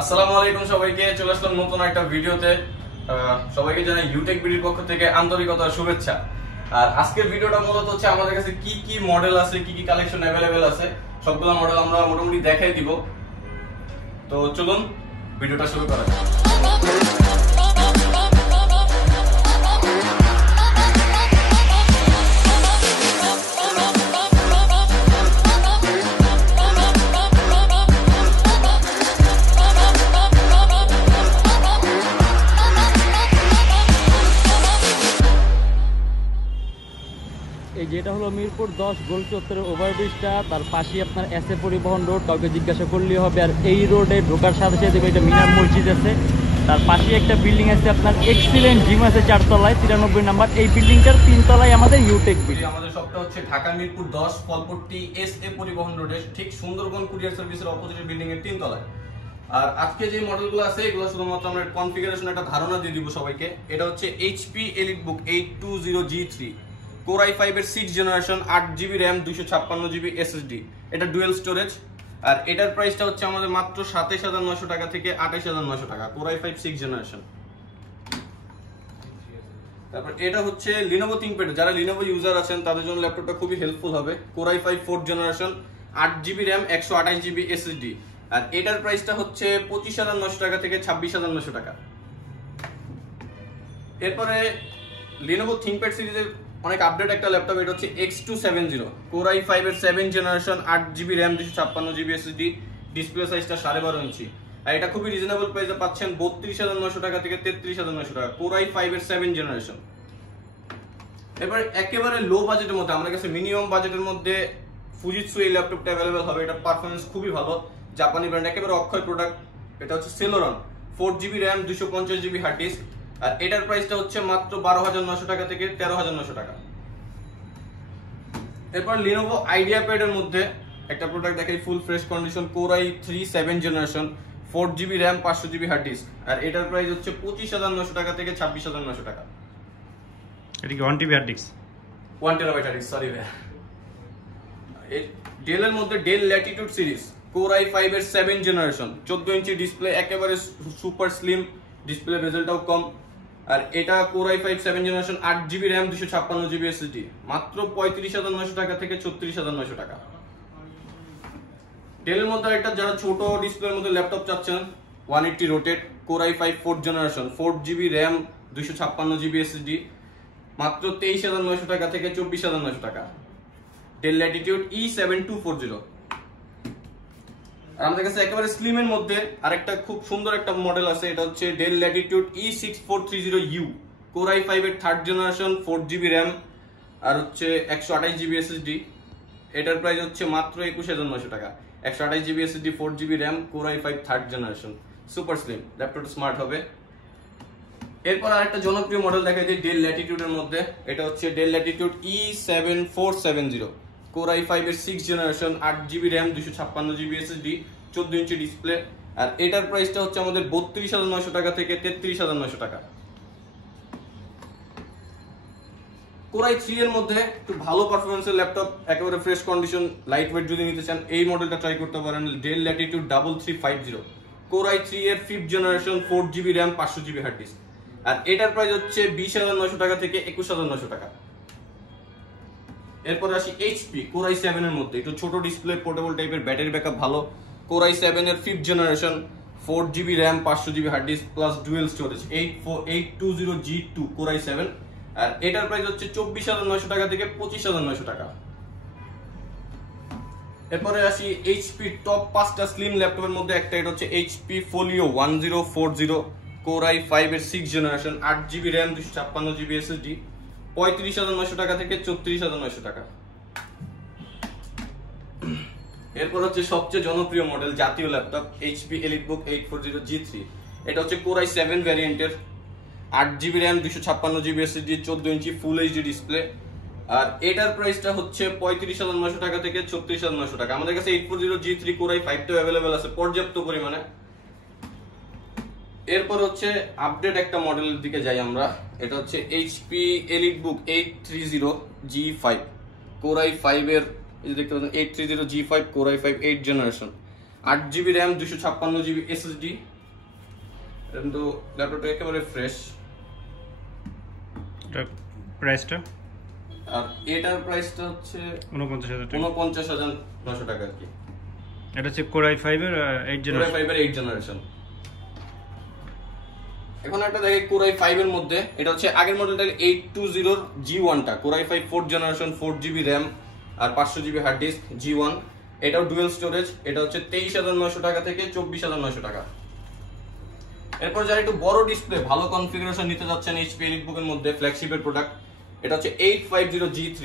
আসসালামু আলাইকুম সবাইকে, চলে আসলাম নতুন একটা ভিডিওতে। সবাইকে জানাই Youtechbd পক্ষ থেকে আন্তরিকতার শুভেচ্ছা। আর আজকের ভিডিওটা মূলত হচ্ছে আমাদের কাছে কি কি মডেল আছে, কি কি কালেকশন अवेलेबल আছে, সবগুলো মডেল আমরা মোটামুটি দেখাই দিব। তো চলুন ভিডিওটা শুরু করা যাক। এই যেটা হলো মিরপুর 10 গোল চত্বরের ওভারব্রিজটা, তার পাশে আপনার এসএ পরিবহন রোড, কাউকে জিজ্ঞাসা করলেই হবে। আর এই রোডে ঢোকার সাথে সাথে এটা মিনার মসজিদ আছে, তার পাশে একটা বিল্ডিং আছে আপনার এক্সিলেন্ট জিম আছে 4 তলায় 93 নাম্বার। এই বিল্ডিংটার 3 তলায় আমাদের Youtechbd। আমাদের শপটা হচ্ছে ঢাকা মিরপুর 10 ফলপট্টি এসএ পরিবহন রোডে, ঠিক সুন্দরবন কুরিয়ার সার্ভিসের অপোজিট বিল্ডিং এর 3 তলায়। আর আজকে যে মডেলগুলো আছে এগুলো শুধুমাত্র আমরা কনফিগারেশন একটা ধারণা দিয়ে দিব সবাইকে। এটা হচ্ছে HP EliteBook 820G3 Core i5 এর 6 generation, 8GB RAM, 256GB SSD। এটা ডুয়াল স্টোরেজ। আর এটার প্রাইসটা হচ্ছে আমাদের মাত্র 27900 টাকা থেকে 28900 টাকা। Core i5 6 generation. তারপর এটা হচ্ছে Lenovo ThinkPad, যারা Lenovo ইউজার আছেন তাদের জন্য ল্যাপটপটা খুবই হেল্পফুল হবে। Core i5 4 generation, 8GB RAM, 128GB SSD। আর এটার প্রাইসটা হচ্ছে 25900 টাকা থেকে 26900 টাকা। এরপরে Lenovo ThinkPad সিরিজের অনেক আপডেট একটা ল্যাপটপ, এটা হচ্ছে X270 Core i5 এর 7 generation, 8GB RAM, 256GB SSD। Display সাইজটা 12.5 ইঞ্চি। আর এটা খুবই রিজনেবল প্রাইসে পাচ্ছেন 32900 টাকা থেকে 33900 টাকা। Core i5 এর 7 জেনারেশন। এবার একেবারে লো বাজেটের মধ্যে আমাদের কাছে মিনিমাম বাজেটের মধ্যে Fujitsu এই ল্যাপটপটা अवेलेबल হবে। এটা পারফরম্যান্স খুবই ভালো, জাপানি ব্র্যান্ড, একেবারে অক্ষয় প্রোডাক্ট। এটা হচ্ছে Celeron 4GB RAM, 250GB hard disk. আর এটার প্রাইসটা হচ্ছে মাত্র 12900 টাকা থেকে 13900 টাকা। এরপর Lenovo IdeaPad এর মধ্যে একটা প্রোডাক্ট দেখাই, full fresh condition, Core i3 7 generation, 4GB RAM, 500GB hard disk. আর এটার প্রাইস হচ্ছে 25900 টাকা থেকে 26900 টাকা। এটা কি 1TB hard disk? 1TB hard disk, sorry ভাই। এই ডেল এর মধ্যে del Latitude series, Core i5 এর 7 জেনারেশন, 14 ইঞ্চি ডিসপ্লে, একেবারে সুপার স্লিম ডিসপ্লে, রেজাল্টটাও কম। আর এটা Core i5 7 generation, 8GB RAM, 256GB SSD, মাত্র 35900 টাকা থেকে 34900 টাকা। ডেলের মধ্যে একটা যারা ছোট ডিসপ্লের মধ্যে ল্যাপটপ চাচ্ছেন, 180 rotate, Core i5 4 generation, 4GB RAM, 256GB SSD, মাত্র 23900 টাকা থেকে 24900 টাকা। Del Latitude E7240। আর আমাদের কাছে একেবারে স্লিম এর মধ্যে আরেকটা খুব সুন্দর একটা মডেল আছে, এটা হচ্ছে del Latitude E6430U Core i5 এর 3rd জেনারেশন, 4GB RAM, আর হচ্ছে 128GB SSD। এটার প্রাইস হচ্ছে মাত্র 21900 টাকা। 128GB SSD, 4GB RAM, Core i5 3rd generation, super slim laptop, smart হবে। এরপর আরেকটা জনপ্রিয় মডেল দেখাই দিই ডেল ল্যাটিটিউডের মধ্যে, এটা হচ্ছে del Latitude E7470 Core i5 এর 6 generation, 8GB RAM, 256GB SSD, 14 inch display. আর এটার প্রাইসটা হচ্ছে আমাদের 32900 টাকা থেকে 33900 টাকা। Core i3 এর মধ্যে একটু ভালো পারফরম্যান্সের ল্যাপটপ, একেবারে ফ্রেশ কন্ডিশন, লাইট ওয়েট যদি নিতে চান এই মডেলটা ট্রাই করতে পারেন, ডেল ল্যাটিটিউড 3350 Core i3 এর 5th generation, 4GB RAM, 500GB hard disk. আর এটার প্রাইস হচ্ছে 20900 টাকা থেকে 21900 টাকা। এরপর আসি HP Core i7 এর মধ্যে, একটু ছোট ডিসপ্লে, পোর্টেবল টাইপের, ব্যাটারি ব্যাকআপ ভালো। Core i7 এর 5th generation, 4GB RAM, 500GB hard disk plus dual storage, 820G2 Core i7। আর এটার প্রাইস হচ্ছে 24900 টাকা থেকে 25900 টাকা। এরপরে আসি HP টপ 5টা স্লিম ল্যাপটপের মধ্যে একটা, এটা হচ্ছে HP Folio 1040 Core i5 এর 6 generation, 8GB RAM, 256GB SSD, 35900 টাকা থেকে 34900 টাকা। এরপর হচ্ছে সবচেয়ে জনপ্রিয় মডেল, জাতীয় ল্যাপটপ, HP EliteBook 840G3। এটা হচ্ছে Core i7 ভ্যারিয়েন্টের, 8GB RAM, 256GB SSD, 14 ইঞ্চি ফুল HD ডিসপ্লে। আর এটার প্রাইসটা হচ্ছে 35900 টাকা থেকে 36900 টাকা। আমাদের কাছে 840G3 Core i5 টা अवेलेबल আছে পর্যাপ্ত পরিমাণে। এরপর হচ্ছে আপডেট একটা মডেলের দিকে যাই আমরা, এটা হচ্ছে HP EliteBook 830G5 Core i5 এর, এই যে দেখতে পাচ্ছেন 830G5 Core i5 8 generation, 8GB RAM 256GB SSD। কিন্তু ল্যাপটপটা একেবারে ফ্রেশ। এটা প্রাইসটা আর এটার প্রাইসটা হচ্ছে 49,900 টাকা আর কি। এটা হচ্ছে Core i5 এর 8 জেনারেশন। এখন একটা দেখে Core i5 এর মধ্যে, এটা হচ্ছে আগের মডেলটা 820 G1 টা, Core i5 4th generation, 4GB RAM আর 500GB হার্ড ডিস্ক G1। এটাও ডুয়াল স্টোরেজ। এটা হচ্ছে 23,900 টাকা থেকে 24,900 টাকা। এরপর যারা একটু বড় ডিসপ্লে ভালো কনফিগারেশন নিতে যাচ্ছেন HP EliteBook এর মধ্যে ফ্ল্যাগশিপের প্রোডাক্ট, এটা হচ্ছে 850G3,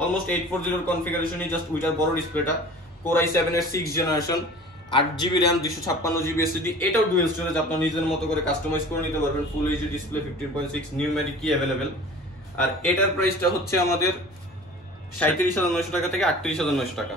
অলমোস্ট 840 এর কনফিগারেশনই, জাস্ট ওইটার বড় ডিসপ্লেটা। Core i7 এর 6th generation, 8GB RAM 256GB SSD। এটাও ডুয়াল স্টোরেজ, আপনারা নিজের মতো করে কাস্টমাইজ করে নিতে পারবেন। ফুল এইচডি ডিসপ্লে, 15.6 নিউমেরিক কি अवेलेबल। আর এটার প্রাইসটা হচ্ছে আমাদের 37,900 টাকা থেকে 38,900 টাকা।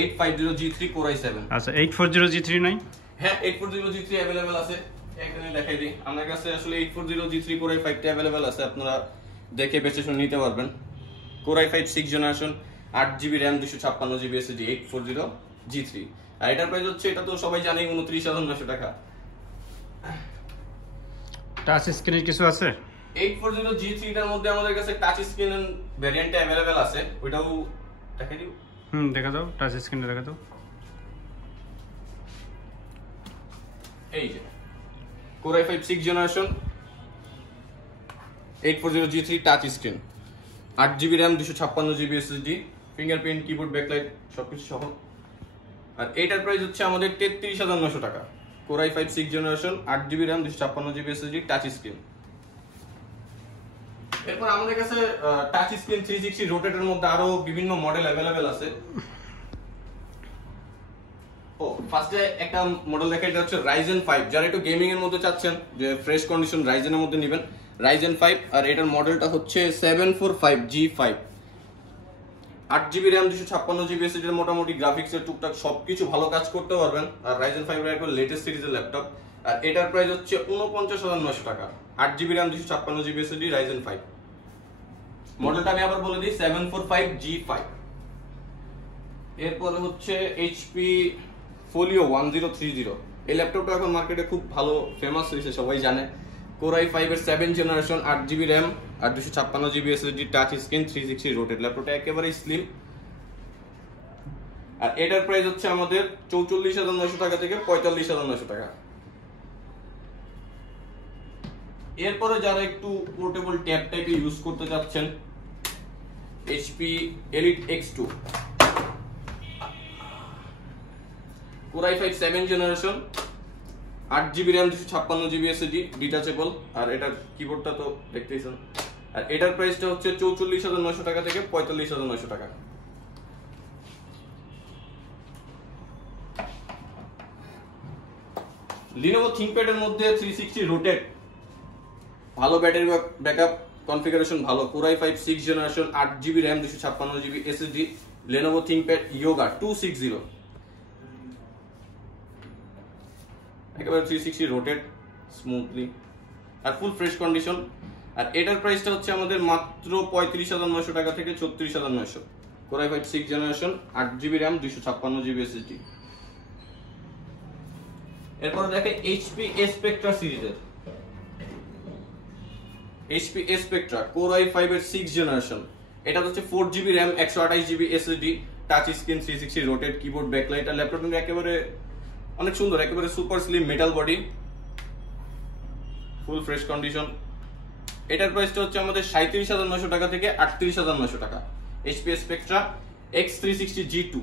850G3 Core i7। আচ্ছা 840G3 নাই? হ্যাঁ 840G3 अवेलेबल আছে, এখানে দেখাই দিই। আমার কাছে আসলে 840G3 Core i5 টা अवेलेबल আছে, আপনারা দেখে বেছে শুনে নিতে পারবেন। Core i5 6th generation, 8GB RAM 256GB SSD, 840G3। আর এটার প্রাইস হচ্ছে, এটা তো সবাই জানে, 29,900 টাকা। টাচ স্ক্রিনের কিছু আছে? 840G3 টার মধ্যে আমাদের কাছে টাচ স্ক্রিন ভ্যারিয়েন্টে अवेलेबल আছে, ওইটাও দেখাই দিই। দেখা দাও, টাচ স্ক্রিনে দেখা দাও। এই যে Core i5 6th generation, 840G3 touch screen, 8GB RAM 256GB SSD, fingerprint, keyboard, backlight সবকিছু সহ। আর এটার প্রাইস হচ্ছে আমাদের 33,900 টাকা। Core i5 6th generation, 8GB RAM 256GB SSD, touch screen. এরপর আমাদের কাছে টাচ স্ক্রিন 360 রোটেটের মধ্যে আরো বিভিন্ন মডেল अवेलेबल আছে। ফার্স্টে একটা মডেল দেখা, এটা হচ্ছে Ryzen 5। যারা একটু গেমিং এর মধ্যে চাচ্ছেন যে ফ্রেশ কন্ডিশন রাইজেনের মধ্যে নেবেন, Ryzen 5। আর এটার মডেলটা হচ্ছে 745G5, 8GB RAM 256GB SSD, মোটামুটি গ্রাফিক্স এর টুকটাক সবকিছু ভালো কাজ করতে পারবেন। আর Ryzen 5 এর একটা লেটেস্ট সিরিজের ল্যাপটপ। আর এটার প্রাইস হচ্ছে 49,900 টাকা। 8GB RAM 256GB SSD, Ryzen 5। মডেলটা আমি আবার বলে দিই, 745G5। এরপরে হচ্ছে HP Folio 1030। এই ল্যাপটপটা এখন মার্কেটে খুব ভালো ফেমাস হয়েছে, সবাই জানে। Core i5 এর 7th জেনারেশন, 8GB RAM আর 256GB SSD, touch screen, 360 rotate. ল্যাপটপটা একেবারে স্লিম। আর এটার প্রাইস হচ্ছে আমাদের 44,900 টাকা থেকে 45,900 টাকা। এরপরে যারা একটু পোর্টেবল ট্যাব টাইপে ইউজ করতে চাচ্ছেন, HP Elite X2, Core i5 7th generation, 8GB RAM 256GB SSD, detachable. আর এটার কিবোর্ডটা তো দেখতেইছেন। আর এটার প্রাইসটা হচ্ছে 44,900 টাকা থেকে 45,900 টাকা। Lenovo ThinkPad এর মধ্যে 360 রোটেট, ভালো ব্যাটারি ব্যাকআপ, কনফিগারেশন ভালো। Core i5 6th generation, 8GB RAM 256GB SSD, Lenovo ThinkPad Yoga 260, একেবারে 360 রোটেট স্মুথলি আর ফুল ফ্রেশ কন্ডিশন। আর এটার প্রাইসটা হচ্ছে আমাদের মাত্র 35,900 টাকা থেকে 36,900। Core i5 6th generation, 8GB RAM 256GB SSD। এরপর দেখে HP Spectra সিরিজের, HP Spectra Core i5 এর 6th জেনারেশন। এটা হচ্ছে 4GB RAM 128GB SSD, touch screen, 360 rotate, keyboard, backlight. আর ল্যাপটপটা একেবারে অনেক সুন্দর, একেবারে super slim metal body, full fresh condition. এটার প্রাইসটা হচ্ছে আমাদের 37,900 টাকা থেকে 38,900 টাকা। HP Spectra X360G2।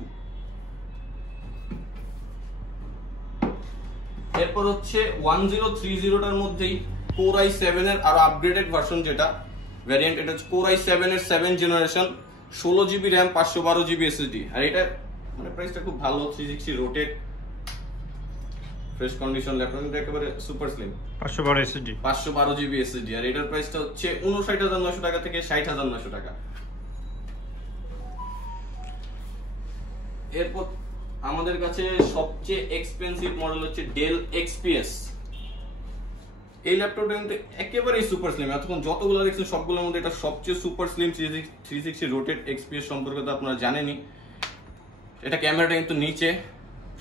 এরপর হচ্ছে 1030 টার মধ্যেই Core i7 এর আরো আপগ্রেডেড ভার্সন যেটা ভ্যারিয়েন্ট, এটা হচ্ছে Core i7 এর 7th generation, 16GB RAM 512GB SSD। আর এটা মানে প্রাইসটা খুব ভালো, 360 রোটেট, ফ্রেশ কন্ডিশন। ল্যাপটপটা একেবারে সুপার স্লিম, 512GB SSD। আর এটার প্রাইসটা হচ্ছে 59,900 টাকা থেকে 60,900 টাকা। এরপর আমাদের কাছে সবচেয়ে এক্সপেন্সিভ মডেল হচ্ছে Dell XPS। এই ল্যাপটপটা কিন্তু একেবারেই সুপার স্লিম। এতক্ষণ যতগুলো দেখছেন সবগুলোর মধ্যে এটা সবচেয়ে সুপার স্লিম। 360 রোটেট XPS সম্পর্কে তো আপনারা জানেনই। এটা ক্যামেরাটা কিন্তু নিচে,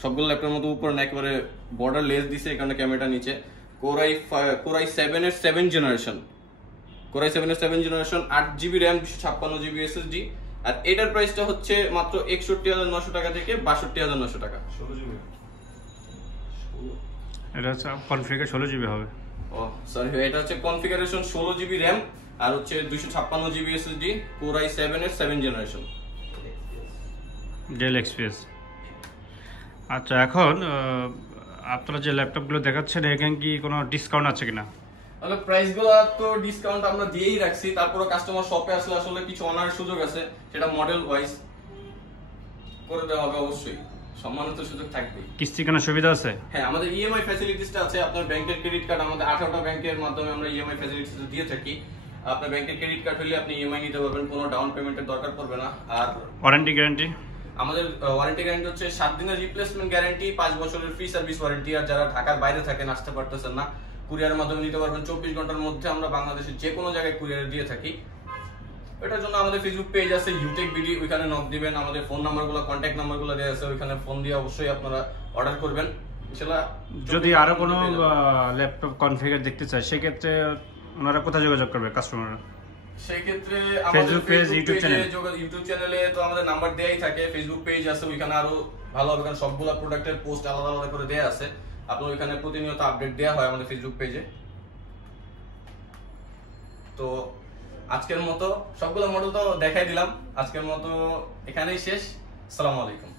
সবগুলো ল্যাপটপের মতো উপরে একবারে বর্ডার লেস দিছে, এখানে ক্যামেরাটা নিচে। কোরাই 7 এর 7 জেনারেশন, কোরাই 7 এর 7 generation, 8GB RAM, 256GB SSD। আর এটার প্রাইসটা হচ্ছে মাত্র 61,900 টাকা থেকে 62,900 টাকা। 16GB, এটা হচ্ছে কনফিগার 16GB হবে। ও সরি, এটা হচ্ছে কনফিগারেশন 16GB RAM আর হচ্ছে 256GB SSD, কোরাই 7 এর 7 জেনারেশন, ডেল এক্সপিএস। আচ্ছা, এখন আপনারা যে ল্যাপটপগুলো দেখাচ্ছেন এখানে কি কোনো ডিসকাউন্ট আছে কিনা? তাহলে প্রাইসগুলো তো ডিসকাউন্ট আমরা দিয়েই রাখছি, তারপরে কাস্টমার শপে আসলে আসলে কিছু অনার সুযোগ আছে, সেটা মডেল ওয়াইজ করে দেওয়া হবে। অবশ্যই সম্মানিত সুযোগ থাকবে। কিস্তি কেনার সুবিধা আছে? হ্যাঁ, আমাদের ইএমআই ফ্যাসিলিটিসটা আছে। আপনার ব্যাংকের ক্রেডিট কার্ড, আমাদের 18টা ব্যাংকের মাধ্যমে আমরা ইএমআই ফ্যাসিলিটিস দিয়ে থাকি। আপনার ব্যাংকের ক্রেডিট কার্ড হলে আপনি ইএমআই নিতে পারবেন, কোনো ডাউন পেমেন্টের দরকার পড়বে না। আর ওয়ারেন্টি গ্যারান্টি? আমাদের ওয়ারেন্টি গ্যারান্টি হচ্ছে 7 দিনের রিপ্লেসমেন্ট গ্যারান্টি, 5 বছরের ফ্রি সার্ভিস ওয়ারেন্টি। আর যারা ঢাকার বাইরে থাকেন, আসতে পারতেছেন না, কুরিয়ারের মাধ্যমে নিতে পারবেন। 24 ঘন্টার মধ্যে আমরা বাংলাদেশের যে কোনো জায়গায় কুরিয়ারে দিয়ে থাকি। এটার জন্য আমাদের ফেসবুক পেজ আছে Youtechbd, ওইখানে নক দিবেন। আমাদের ফোন নাম্বারগুলো, কন্ট্যাক্ট নাম্বারগুলো দেওয়া আছে, ওইখানে ফোন দিয়ে অবশ্যই আপনারা অর্ডার করবেন। ইনশাআল্লাহ যদি আরো কোনো ল্যাপটপ কনফিগার দেখতে চায় সেক্ষেত্রে ওনারা কোথায় যোগাযোগ করবে কাস্টমাররা? সেই ক্ষেত্রে Facebook page, YouTube channel? YouTube চ্যানেলে তো আমাদের নাম্বার দেয়াই থাকে। ফেসবুক পেজ আছে, ওইখানে আরো ভালো হবে, কারণ সবগুলা প্রোডাক্টের পোস্ট আলাদা আলাদা করে দেয়া আছে। আপনার ওইখানে প্রতিনিয়ত আপডেট দেয়া হয় আমাদের ফেসবুক পেজে। তো আজকের মতো সবগুলো মডেল তো দেখাই দিলাম, আজকের মতো এখানেই শেষ। আসসালামু আলাইকুম।